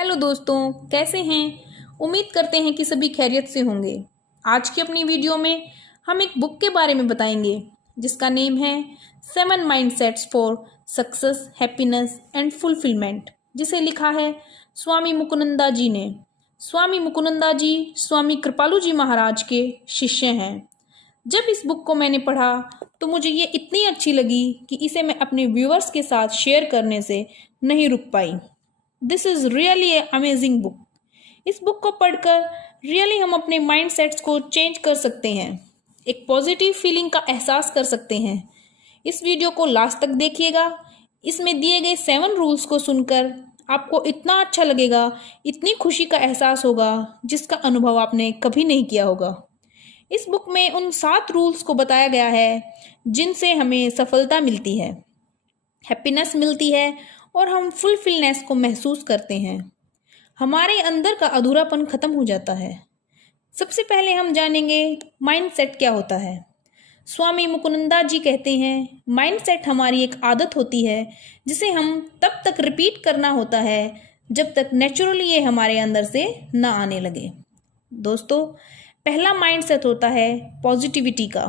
Hello दोस्तों, कैसे हैं। उम्मीद करते हैं कि सभी खैरियत से होंगे। आज की अपनी वीडियो में हम एक बुक के बारे में बताएंगे जिसका नेम है 7 mindsets for success, happiness and fulfilment, जिसे लिखा है स्वामी मुकुनंदा जी ने। स्वामी मुकुनंदा जी स्वामी कृपालु जी महाराज के शिष्य हैं। जब इस बुक को मैंने पढ़ा तो मुझे ये इतनी अच्छी लगी कि इसे मैं अपने व्यूअर्स के साथ शेयर करने से नहीं रुक पाई। This is really a amazing book. इस बुक को पढ़कर रियली हम अपने माइंड सेट्स को चेंज कर सकते हैं, एक पॉजिटिव फीलिंग का एहसास कर सकते हैं। इस वीडियो को लास्ट तक देखिएगा। इसमें दिए गए 7 रूल्स को सुनकर आपको इतना अच्छा लगेगा, इतनी खुशी का एहसास होगा जिसका अनुभव आपने कभी नहीं किया होगा। इस बुक में उन 7 रूल्स को बताया गया है जिनसे हमें सफलता मिलती है, हैप्पीनेस मिलती है और हम फुलफिलनेस को महसूस करते हैं। हमारे अंदर का अधूरापन खत्म हो जाता है। सबसे पहले हम जानेंगे माइंडसेट क्या होता है। स्वामी मुकुनंदा जी कहते हैं माइंडसेट हमारी एक आदत होती है जिसे हम तब तक रिपीट करना होता है जब तक नेचुरली ये हमारे अंदर से ना आने लगे। दोस्तों, पहला माइंडसेट होता है पॉजिटिविटी का।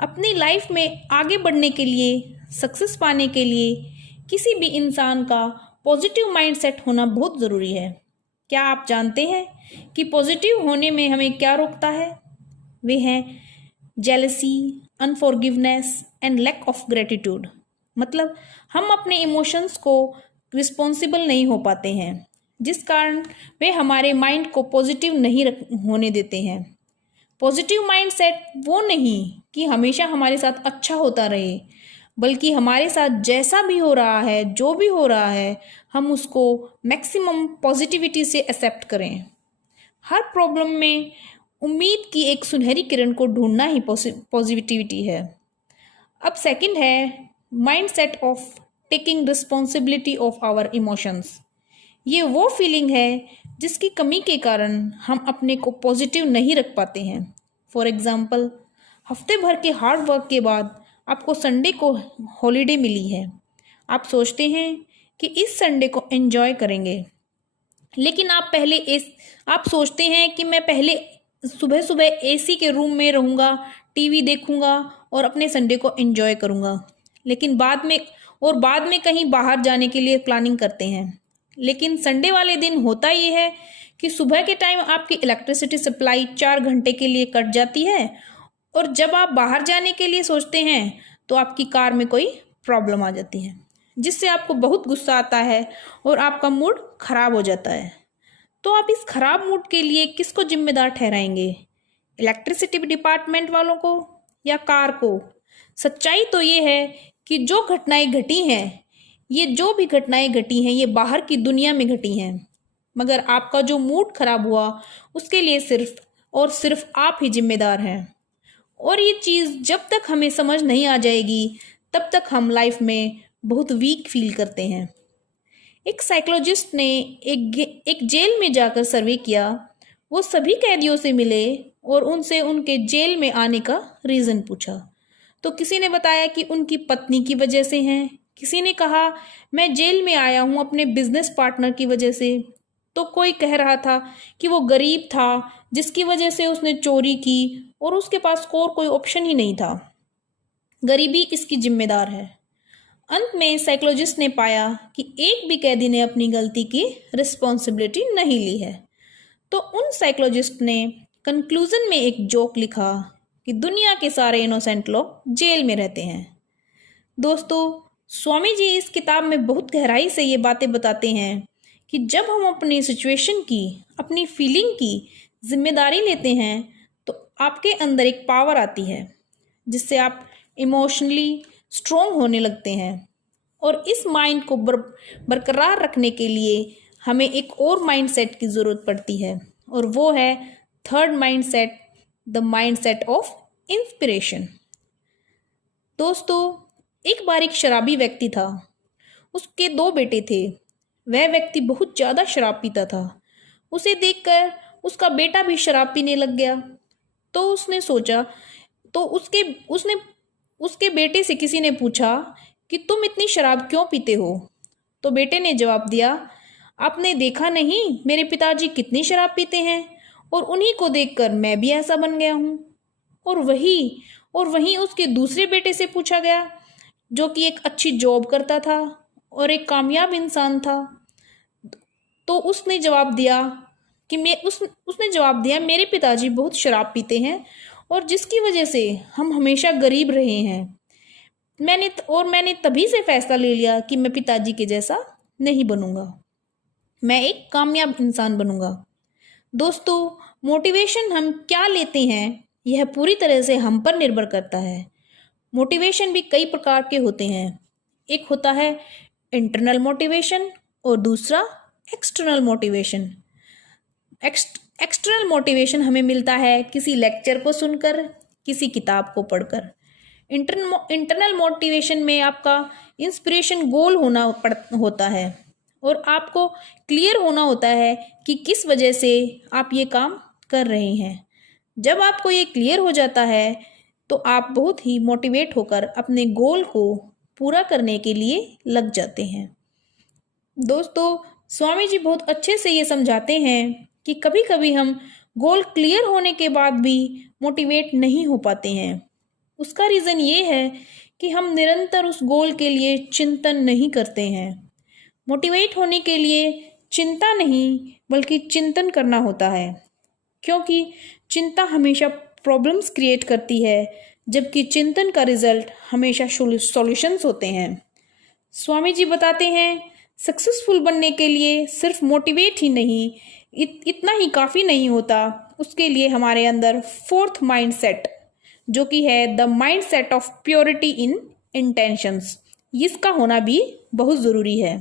अपनी लाइफ में आगे बढ़ने के लिए, सक्सेस पाने के लिए किसी भी इंसान का पॉजिटिव माइंडसेट होना बहुत ज़रूरी है। क्या आप जानते हैं कि पॉजिटिव होने में हमें क्या रोकता है? वे हैं jealousy, unforgiveness and lack of gratitude. मतलब हम अपने इमोशंस को रिस्पॉन्सिबल नहीं हो पाते हैं, जिस कारण वे हमारे माइंड को पॉजिटिव नहीं होने देते हैं। पॉजिटिव माइंडसेट वो नहीं कि हमेशा हमारे साथ अच्छा होता रहे, बल्कि हमारे साथ जैसा भी हो रहा है, जो भी हो रहा है, हम उसको मैक्सिमम पॉजिटिविटी से एक्सेप्ट करें। हर प्रॉब्लम में उम्मीद की एक सुनहरी किरण को ढूंढना ही पॉजिटिविटी है। अब सेकंड है mindset of taking responsibility of our emotions. ये वो फीलिंग है जिसकी कमी के कारण हम अपने को पॉजिटिव नहीं रख पाते हैं। फॉर एग्जाम्पल, हफ्ते भर के हार्ड वर्क के बाद आपको संडे को हॉलीडे मिली है। आप सोचते हैं कि इस संडे को एंजॉय करेंगे, लेकिन आप सोचते हैं कि मैं पहले सुबह सुबह एसी के रूम में रहूँगा, टीवी देखूँगा और अपने संडे को एंजॉय करूँगा। लेकिन बाद में कहीं बाहर जाने के लिए प्लानिंग करते हैं। लेकिन संडे वाले दिन होता ये है कि सुबह के टाइम आपकी इलेक्ट्रिसिटी सप्लाई 4 घंटे के लिए कट जाती है और जब आप बाहर जाने के लिए सोचते हैं तो आपकी कार में कोई प्रॉब्लम आ जाती है, जिससे आपको बहुत गुस्सा आता है और आपका मूड खराब हो जाता है। तो आप इस खराब मूड के लिए किसको जिम्मेदार ठहराएंगे? इलेक्ट्रिसिटी डिपार्टमेंट वालों को या कार को? सच्चाई तो ये है कि जो भी घटनाएं घटी हैं ये बाहर की दुनिया में घटी हैं, मगर आपका जो मूड खराब हुआ उसके लिए सिर्फ और सिर्फ आप ही जिम्मेदार हैं। और ये चीज़ जब तक हमें समझ नहीं आ जाएगी तब तक हम लाइफ में बहुत वीक फील करते हैं। एक साइकोलॉजिस्ट ने एक जेल में जाकर सर्वे किया। वो सभी कैदियों से मिले और उनसे उनके जेल में आने का रीज़न पूछा। तो किसी ने बताया कि उनकी पत्नी की वजह से हैं, किसी ने कहा मैं जेल में आया हूँ अपने बिजनेस पार्टनर की वजह से, तो कोई कह रहा था कि वो गरीब था जिसकी वजह से उसने चोरी की और उसके पास और कोई ऑप्शन ही नहीं था, गरीबी इसकी जिम्मेदार है। अंत में साइकोलॉजिस्ट ने पाया कि एक भी कैदी ने अपनी गलती की रिस्पॉन्सिबिलिटी नहीं ली है। तो उन साइकोलॉजिस्ट ने कंक्लूजन में एक जोक लिखा कि दुनिया के सारे इनोसेंट लोग जेल में रहते हैं। दोस्तों, स्वामी जी इस किताब में बहुत गहराई से ये बातें बताते हैं कि जब हम अपनी सिचुएशन की, अपनी फीलिंग की जिम्मेदारी लेते हैं तो आपके अंदर एक पावर आती है जिससे आप इमोशनली स्ट्रोंग होने लगते हैं। और इस माइंड को बरकरार रखने के लिए हमें एक और माइंडसेट की ज़रूरत पड़ती है, और वो है third mindset, the mindset of inspiration. दोस्तों, एक बार एक शराबी व्यक्ति था। उसके 2 बेटे थे। वह व्यक्ति बहुत ज़्यादा शराब पीता था। उसे देखकर उसका बेटा भी शराब पीने लग गया। तो उसने सोचा, तो उसके बेटे से किसी ने पूछा कि तुम इतनी शराब क्यों पीते हो? तो बेटे ने जवाब दिया, आपने देखा नहीं मेरे पिताजी कितनी शराब पीते हैं और उन्हीं को देखकर मैं भी ऐसा बन गया हूँ। और वहीं उसके दूसरे बेटे से पूछा गया जो कि एक अच्छी जॉब करता था और एक कामयाब इंसान था। तो उसने जवाब दिया उसने जवाब दिया मेरे पिताजी बहुत शराब पीते हैं और जिसकी वजह से हम हमेशा गरीब रहे हैं। मैंने तभी से फैसला ले लिया कि मैं पिताजी के जैसा नहीं बनूंगा, मैं एक कामयाब इंसान बनूंगा। दोस्तों, मोटिवेशन हम क्या लेते हैं यह पूरी तरह से हम पर निर्भर करता है। मोटिवेशन भी कई प्रकार के होते हैं। एक होता है इंटरनल मोटिवेशन और दूसरा एक्सटर्नल मोटिवेशन। एक्सटर्नल मोटिवेशन हमें मिलता है किसी लेक्चर को सुनकर, किसी किताब को पढ़कर। इंटरनल मोटिवेशन में आपका इंस्पिरेशन गोल होता है और आपको क्लियर होना होता है कि किस वजह से आप ये काम कर रहे हैं। जब आपको ये क्लियर हो जाता है तो आप बहुत ही मोटिवेट होकर अपने गोल को पूरा करने के लिए लग जाते हैं। दोस्तों, स्वामी जी बहुत अच्छे से ये समझाते हैं कि कभी कभी हम गोल क्लियर होने के बाद भी मोटिवेट नहीं हो पाते हैं। उसका रीज़न ये है कि हम निरंतर उस गोल के लिए चिंतन नहीं करते हैं। मोटिवेट होने के लिए चिंता नहीं बल्कि चिंतन करना होता है, क्योंकि चिंता हमेशा प्रॉब्लम्स क्रिएट करती है जबकि चिंतन का रिजल्ट हमेशा सॉल्यूशंस होते हैं। स्वामी जी बताते हैं सक्सेसफुल बनने के लिए सिर्फ मोटिवेट ही नहीं, इतना ही काफ़ी नहीं होता। उसके लिए हमारे अंदर फोर्थ माइंडसेट जो कि है the mindset of purity in intentions, इसका होना भी बहुत ज़रूरी है।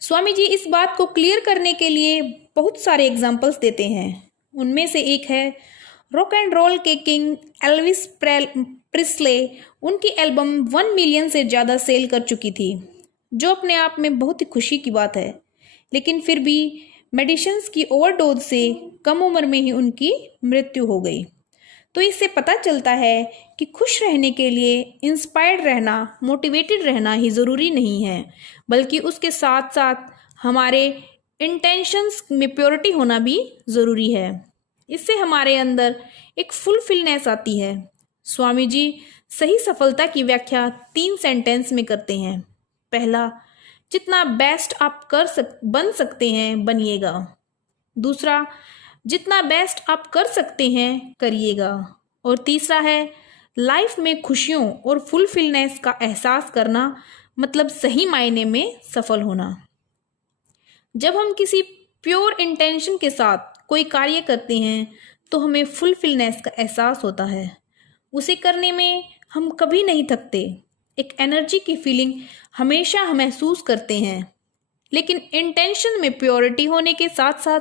स्वामी जी इस बात को क्लियर करने के लिए बहुत सारे एग्जाम्पल्स देते हैं। उनमें से एक है रॉक एंड रोल के किंग एल्विस प्रिस्ले। उनकी एल्बम 1 मिलियन से ज़्यादा सेल कर चुकी थी, जो अपने आप में बहुत ही खुशी की बात है। लेकिन फिर भी मेडिसिन्स की ओवरडोज से कम उम्र में ही उनकी मृत्यु हो गई। तो इससे पता चलता है कि खुश रहने के लिए इंस्पायर्ड रहना, मोटिवेटेड रहना ही ज़रूरी नहीं है, बल्कि उसके साथ साथ हमारे इंटेंशंस में प्योरिटी होना भी ज़रूरी है। इससे हमारे अंदर एक फुलफिलनेस आती है। स्वामी जी सही सफलता की व्याख्या 3 सेंटेंस में करते हैं। पहला, जितना बेस्ट आप बन सकते हैं बनिएगा। दूसरा, जितना बेस्ट आप कर सकते हैं करिएगा। और तीसरा है लाइफ में खुशियों और फुलफिलनेस का एहसास करना, मतलब सही मायने में सफल होना। जब हम किसी प्योर इंटेंशन के साथ कोई कार्य करते हैं तो हमें फुलफिलनेस का एहसास होता है। उसे करने में हम कभी नहीं थकते, एक एनर्जी की फीलिंग हमेशा हम महसूस करते हैं। लेकिन इंटेंशन में प्योरिटी होने के साथ साथ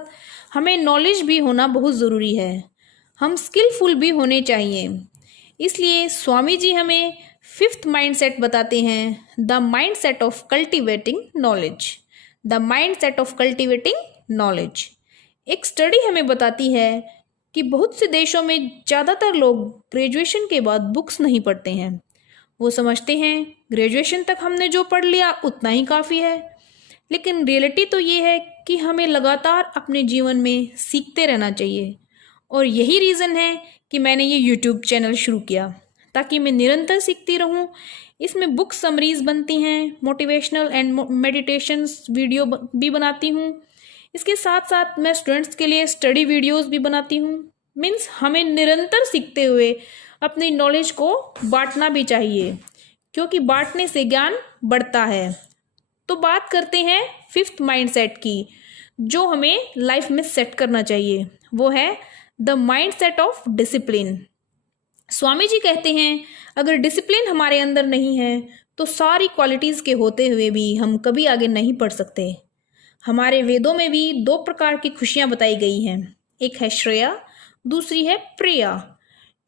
हमें नॉलेज भी होना बहुत ज़रूरी है। हम स्किलफुल भी होने चाहिए। इसलिए स्वामी जी हमें 5th माइंडसेट बताते हैं, the mindset of cultivating knowledge. The mindset of cultivating knowledge. एक स्टडी हमें बताती है कि बहुत से देशों में ज़्यादातर लोग ग्रेजुएशन के बाद बुक्स नहीं पढ़ते हैं। वो समझते हैं ग्रेजुएशन तक हमने जो पढ़ लिया उतना ही काफ़ी है। लेकिन रियलिटी तो ये है कि हमें लगातार अपने जीवन में सीखते रहना चाहिए। और यही रीज़न है कि मैंने ये यूट्यूब चैनल शुरू किया, ताकि मैं निरंतर सीखती रहूं। इसमें बुक समरीज बनती हैं, मोटिवेशनल एंड मेडिटेशंस वीडियो भी बनाती हूँ। इसके साथ साथ मैं स्टूडेंट्स के लिए स्टडी वीडियोस भी बनाती हूँ। मीन्स हमें निरंतर सीखते हुए अपनी नॉलेज को बांटना भी चाहिए, क्योंकि बांटने से ज्ञान बढ़ता है। तो बात करते हैं 5th माइंडसेट की, जो हमें लाइफ में सेट करना चाहिए। वो है the mindset of discipline. Swami ji कहते हैं अगर डिसिप्लिन हमारे अंदर नहीं है तो सारी क्वालिटीज़ के होते हुए भी हम कभी आगे नहीं बढ़ सकते। हमारे वेदों में भी 2 प्रकार की खुशियाँ बताई गई हैं, एक है श्रेया, दूसरी है प्रिया।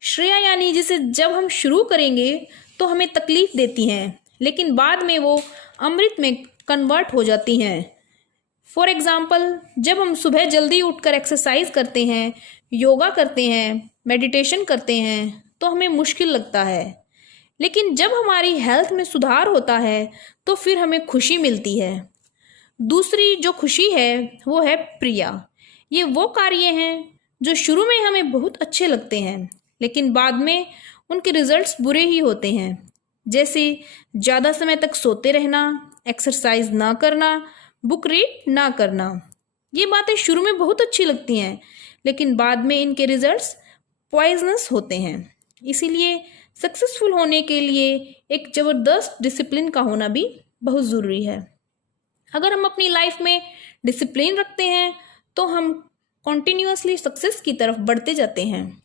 श्रेया यानी जिसे जब हम शुरू करेंगे तो हमें तकलीफ देती हैं, लेकिन बाद में वो अमृत में कन्वर्ट हो जाती हैं। फॉर एग्ज़ाम्पल, जब हम सुबह जल्दी उठकर एक्सरसाइज करते हैं, योगा करते हैं, मेडिटेशन करते हैं तो हमें मुश्किल लगता है, लेकिन जब हमारी हेल्थ में सुधार होता है तो फिर हमें खुशी मिलती है। दूसरी जो खुशी है वो है प्रिया। ये वो कार्य हैं जो शुरू में हमें बहुत अच्छे लगते हैं, लेकिन बाद में उनके रिजल्ट्स बुरे ही होते हैं। जैसे ज़्यादा समय तक सोते रहना, एक्सरसाइज ना करना, बुक रीड ना करना। ये बातें शुरू में बहुत अच्छी लगती हैं, लेकिन बाद में इनके रिजल्ट्स पॉइजनस होते हैं। इसीलिए सक्सेसफुल होने के लिए एक ज़बरदस्त डिसिप्लिन का होना भी बहुत ज़रूरी है। अगर हम अपनी लाइफ में डिसिप्लिन रखते हैं तो हम कॉन्टिन्यूसली सक्सेस की तरफ बढ़ते जाते हैं।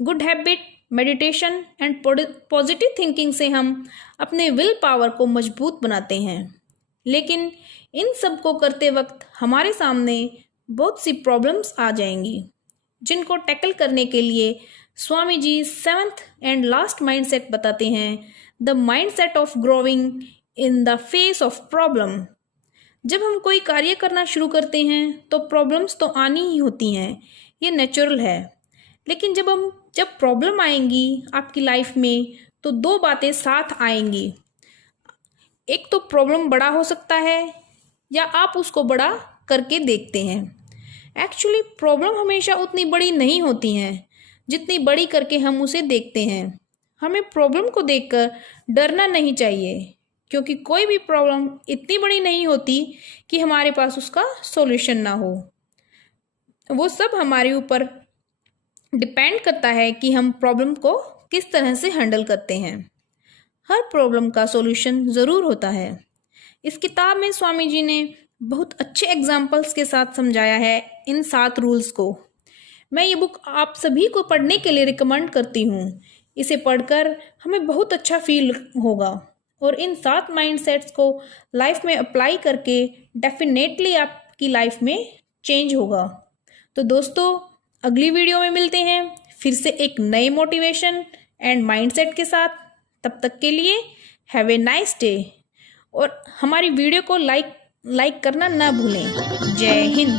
Good habit, meditation and positive thinking से हम अपने विल पावर को मजबूत बनाते हैं। लेकिन इन सब को करते वक्त हमारे सामने बहुत सी प्रॉब्लम्स आ जाएंगी, जिनको टैकल करने के लिए Swami ji 7th and last mindset बताते हैं, the mindset of growing in the face of problem. जब हम कोई कार्य करना शुरू करते हैं तो प्रॉब्लम्स तो आनी ही होती हैं, ये नेचुरल है। लेकिन जब प्रॉब्लम आएंगी आपकी लाइफ में तो दो बातें साथ आएंगी। एक तो प्रॉब्लम बड़ा हो सकता है या आप उसको बड़ा करके देखते हैं। एक्चुअली प्रॉब्लम हमेशा उतनी बड़ी नहीं होती हैं जितनी बड़ी करके हम उसे देखते हैं। हमें प्रॉब्लम को देखकर डरना नहीं चाहिए, क्योंकि कोई भी प्रॉब्लम इतनी बड़ी नहीं होती कि हमारे पास उसका सॉल्यूशन ना हो। वो सब हमारे ऊपर डिपेंड करता है कि हम प्रॉब्लम को किस तरह से हैंडल करते हैं। हर प्रॉब्लम का सॉल्यूशन ज़रूर होता है। इस किताब में स्वामी जी ने बहुत अच्छे एग्जाम्पल्स के साथ समझाया है इन 7 रूल्स को। मैं ये बुक आप सभी को पढ़ने के लिए रिकमेंड करती हूँ। इसे पढ़कर हमें बहुत अच्छा फील होगा और इन 7 माइंडसेट्स को लाइफ में अप्लाई करके डेफिनेटली आपकी लाइफ में चेंज होगा। तो दोस्तों, अगली वीडियो में मिलते हैं फिर से एक नए मोटिवेशन एंड माइंडसेट के साथ। तब तक के लिए हैव ए नाइस डे और हमारी वीडियो को लाइक करना ना भूलें। जय हिंद।